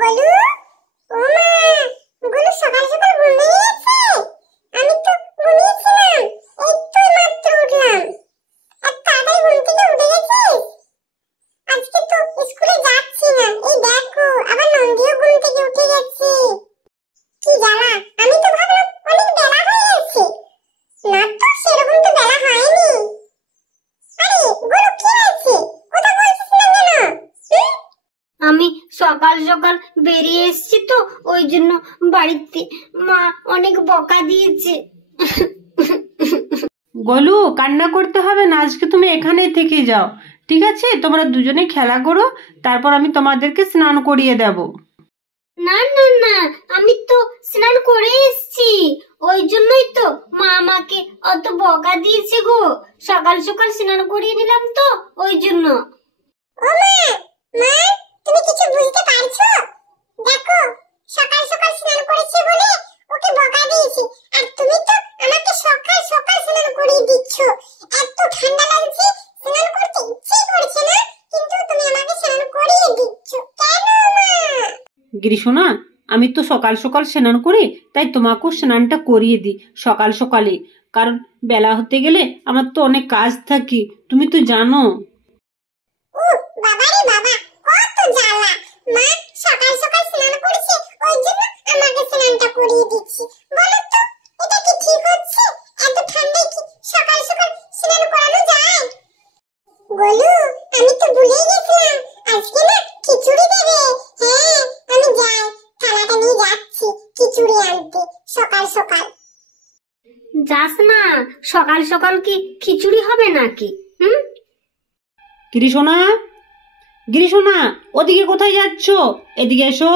গোলু, ও মা, গোলু সকাল সকাল ঘুমিয়ে গেছে। আমি তো ঘুমিয়েছিলাম, এই তো মাত্র উঠলাম। আর তাড়াতাড়ি ঘুম থেকে উঠে গেছিস? আজকে তো স্কুলে যাচ্ছি না। এই দেখো, আবার নন্দিও ঘুম থেকে উঠে গেছে। কি জ্বালা, আমি তো ভাবলাম অনেক বেলা হয়ে গেছে। না তো, সেরকম তো বেলা হয়নি। আরে গোলু, কি হয়েছে? কথা বলছিস না কেন? আমি সকাল সকাল বেরিয়ে এসেছি তো, ওই জন্য বাড়িতে মা অনেক বকা দিয়েছে। গোলু, কান্না করতে হবে না, আজকে তুমি এখানেই থেকে যাও, ঠিক আছে? তোমরা দুজনে খেলা করো, তারপর আমি তোমাদেরকে স্নান করিয়ে দেব। না না না, আমি তো স্নান করে এসেছি, ওই জন্যই তো মা আমাকে অত বকা দিয়েছে গো। সকাল সকাল স্নান করিয়ে নিলাম তো, ওই জন্য। ও মা, মা, তুমি কিছু বুঝতে পারছো? দেখো, সকাল সকাল স্নান করেছে বলে ওকে বকা দিয়েছি, আর তুমি তো আমাকে সকাল সকাল স্নান করিয়ে দিচ্ছ। এত ঠান্ডা লাগছে, স্নান করতে ইচ্ছে করছে না, কিন্তু তুমি আমাকে স্নান করিয়ে দিচ্ছ কেন মা? গিরিশোনা, আমি তো সকাল সকাল স্নান করি, তাই তোমাকেও স্নানটা করিয়ে দিই সকাল সকালে, কারণ বেলা হতে গেলে আমার তো অনেক কাজ থাকে, তুমি তো জানো। ও বাবা রে বাবা, কত জ্বালা। মা সকাল সকাল স্নান করেছে, ওই জন্য আমাকে স্নানটা করিয়ে দিচ্ছি। বলো তো, এটা কি ঠিক হচ্ছে? এত ঠান্ডায় কি সকাল সকাল স্নান করানো যায়? গোলু, আমি তো ভুলেই গেছিলাম, আজকে না খিচুড়ি দেবে। হ্যাঁ, আমি যাই, থালাটা নিয়ে যাচ্ছি খিচুড়ি আনতে সকাল সকাল। যাস না, সকাল সকাল কি খিচুড়ি হবে নাকি? গিরিশোনা, গিরিশোনা, ওদিকে কোথায় যাচ্ছ? এদিকে এসো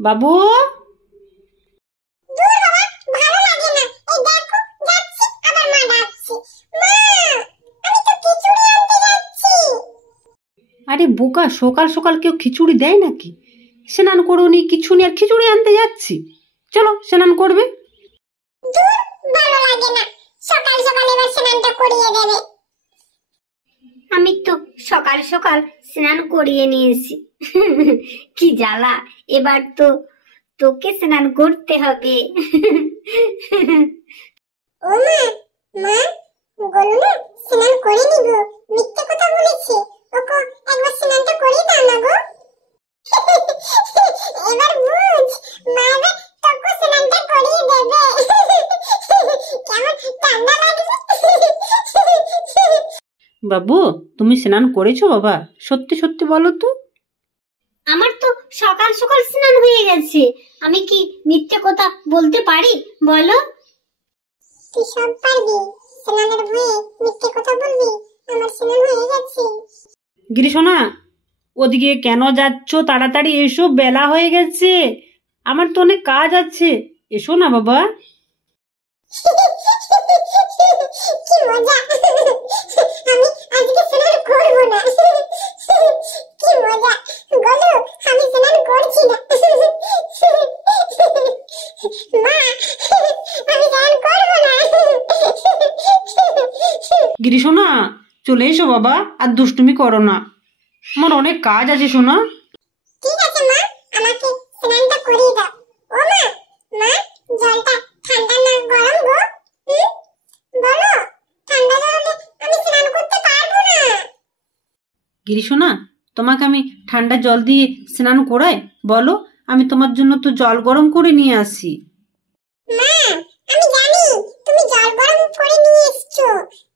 বাবু। দূর বাবা, ভালো লাগে না। এই দেখো, যাচ্ছি, আবার মা ডাকছে। মা, আমি তো খিচুড়ি আনতে যাচ্ছি। আরে বোকা, সকাল সকাল কেউ খিচুড়ি দেয় নাকি? স্নান করোনি, কিছু নেই, আর খিচুড়ি আনতে যাচ্ছি। চলো স্নান করবে। দূর, ভালো লাগে না। সকাল সকাল এবার স্নানটা করিয়ে দেবে। আমি তো সকাল সকাল স্নান করিয়ে নিয়েছি। কি জ্বালা, এবার তো তোকে স্নান করতে হবে। ও মা, মা, গোলু না স্নান করে নিব, মিথ্যে কথা বলেছে। ওকে একবার স্নানটা করিয়ে দাও না গো। এবার বুঝ, মা এবার তোকে স্নানটা করিয়ে দেবে। কেমন ঠান্ডা লাগছে। বাবু, তুমি স্নান করেছো বাবা? সত্যি সত্যি বলো তো। আমার তো সকাল সকাল স্নান হয়ে গেছে, আমি কি মিথ্যে কথা বলতে পারি বলো? তুই সব পারবি, স্নানের ভয়ে মিথ্যে কথা বলবি? আমার স্নান হয়ে গেছে। গিরিশোনা, ওদিকে কেন যাচ্ছ? তাড়াতাড়ি এসো, বেলা হয়ে গেছে, আমার তো অনেক কাজ আছে। এসো না বাবা। কি মজা, আমি আজকে স্নান করবো না। কি মজা, গোলু, আমি স্নান করছি না। মা, আমি স্নান করবো না। গিরিশোনা, চলে এসো বাবা, আর দুষ্টুমি করো না, আমার অনেক কাজ আছে সোনা। ঠিক আছে মা, আমাকে স্নানটা করিয়ে দাও। ও মা, মা, জলটা ঠান্ডা না গরম গো? বলো, ঠান্ডা জলে আমি স্নান করতে পারবো না। গিরিশোনা, তোমাকে আমি ঠান্ডা জল দিয়ে স্নান করাই? বলো, আমি তোমার জন্য তো জল গরম করে নিয়ে আসি। মা, আমি জানি তুমি জল গরম করে নিয়ে এসছো,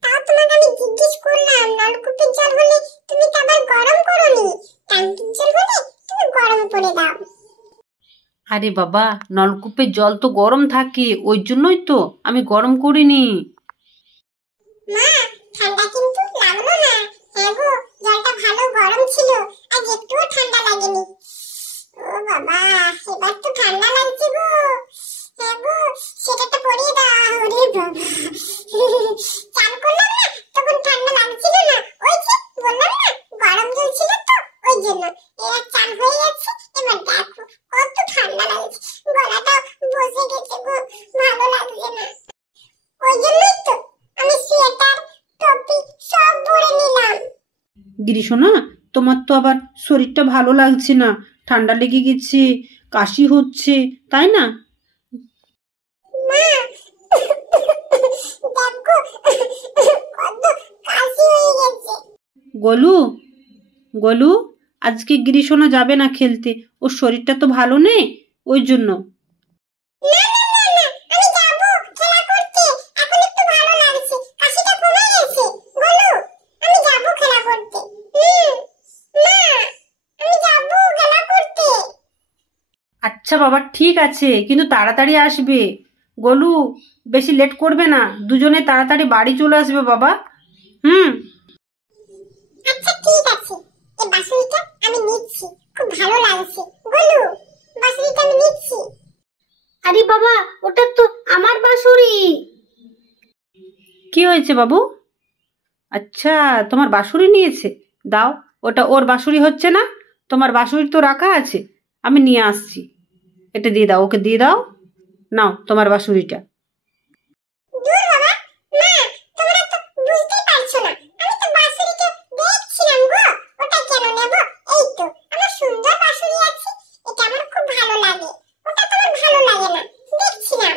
তাও তোমাকে আমি জিজ্ঞেস করলাম, নলকূপের জল হলে তুমি তো আবার গরম করোনি, ট্যাঙ্কির জল হলে তুমি গরম করে দাও। আরে বাবা, নলকূপের জল তো গরম থাকে, ওই জন্যই তো আমি গরম করিনি। মা, ঠান্ডা কিন্তু লাগলো না? হ্যাঁ গো, জলটা ভালো গরম ছিল, আজ একটুও ঠান্ডা লাগেনি। ও বাবা, এবার তো ঠান্ডা লাগছে গো। হ্যাঁ গো, সেটাটা পরিয়ে দাও। ওরে বাবা, চান করলাম না, তখন ঠান্ডা লাগছিল না। ওই যে বললাম না, গরম জল ছিল তো, ওই জন্য। এবার চান হয়ে যাচ্ছে, এবার দেখো কত ঠান্ডা লাগছে, গলাটা বসে গেছে গো, ভালো লাগছে না। ওই জন্যই তো আমি সোয়েটার, টুপি সব পরে নিলাম। গিরিশোনা, তোমার তো আবার শরীরটা ভালো লাগছে না, ঠান্ডা লেগে গেছে, কাশি হচ্ছে, তাই না? মা দেখো কত কাশি হয়ে গেছে। গোলু, গোলু, আজকে গিরিশোনা যাবে না খেলতে, ওর শরীরটা তো ভালো নেই, ওই জন্য। না না না না, আমি যাবো খেলা করতে, এখন একটু ভালো লাগছে, কাশিটা কমে গেছে। বলো, আমি যাবো খেলা করতে। মা, আমি যাবো খেলা করতে। আচ্ছা বাবা, ঠিক আছে, কিন্তু তাড়াতাড়ি আসবে। গোলু, বেশি লেট করবে না, দুজনে তাড়াতাড়ি বাড়ি চলে আসবে বাবা। আচ্ছা ঠিক আছে, এই বাঁশুরিটা আমি নিচ্ছি, খুব ভালো লাগছে। বলো, বাঁশুরিটা আমি নিচ্ছি। আরে বাবা, ওটা তো আমার বাঁশুরি। কি হয়েছে বাবু? আচ্ছা, তোমার বাঁশুরি নিয়েছে, দাও, ওটা ওর বাঁশুরি হচ্ছে না? তোমার বাঁশুরি তো রাখা আছে, আমি নিয়ে আসছি। এটা দিয়ে দাও, ওকে দিয়ে দাও, নাও তোমার বাঁশুরিটা। দূর বাবা, মা তোমরা তো বুঝতেই পারছো না, আমি তো বাঁশুরিটা দেখছিলাম গো, ওটা কেন নেব? এই তো আমার সুন্দর বাঁশুরি আছে, এটা আমার খুব ভালো লাগে, ওটা তোমার ভালো লাগে না, দেখছিলাম।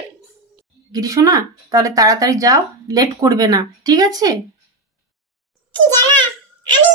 গিরিশোনা, তাহলে তাড়াতাড়ি যাও, লেট করবে না, ঠিক আছে? কি জ্বালা, আমি